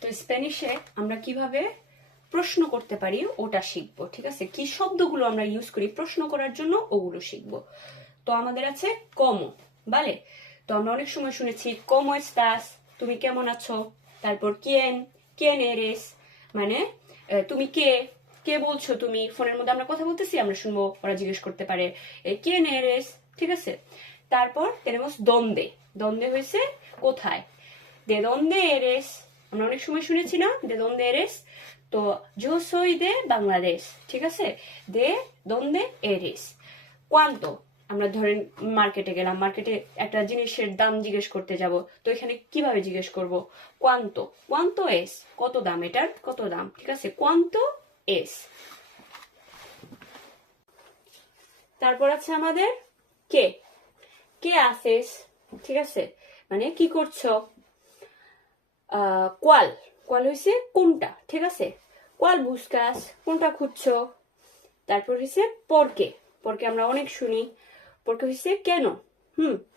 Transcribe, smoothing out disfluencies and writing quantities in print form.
তো স্প্যানিশে আমরা কিভাবে প্রশ্ন করতে পারি ওটা শিখবো, ঠিক আছে? কি শব্দগুলো আমরা ইউজ করি প্রশ্ন করার জন্য ওগুলো শিখবো। তো আমাদের আছে কমো, ভালে। তো আমরা অনেক সময় শুনেছি কমো এস্তাস, তুমি কেমন আছো। তারপর কিয়েন এরেস, মানে তুমি কে, কে বলছো তুমি। ফোনের মধ্যে আমরা কথা বলতেছি, আমরা শুনবো, ওরা জিজ্ঞেস করতে পারে কিয়েন এরেস, ঠিক আছে? তারপর tenemos দন্দে, দন্দে হয়েছে কোথায়। de dónde eres, আমরা অনেক সময় শুনেছি না de dónde eres। তো yo soy de বাংলাদেশ, ঠিক আছে? de dónde eres। cuánto, আমরা ধরেন মার্কেটে গেলাম, মার্কেটে একটা জিনিসের দাম জিজ্ঞেস করতে যাব, তো এখানে কিভাবে জিজ্ঞেস করব? cuánto, cuánto es, কত দাম, এটার কত দাম, ঠিক আছে? cuánto es। তারপর আছে আমাদের কে, কে haces, ঠিক আছে? মানে কি করছো। কোয়াল, কোয়াল হয়েছে কোনটা, ঠিক আছে? কোয়াল বুসকাস, কোনটা খুঁজছো। তারপর হয়েছে পরকে, পরকে আমরা অনেক শুনি, পরকে হয়েছে কেন।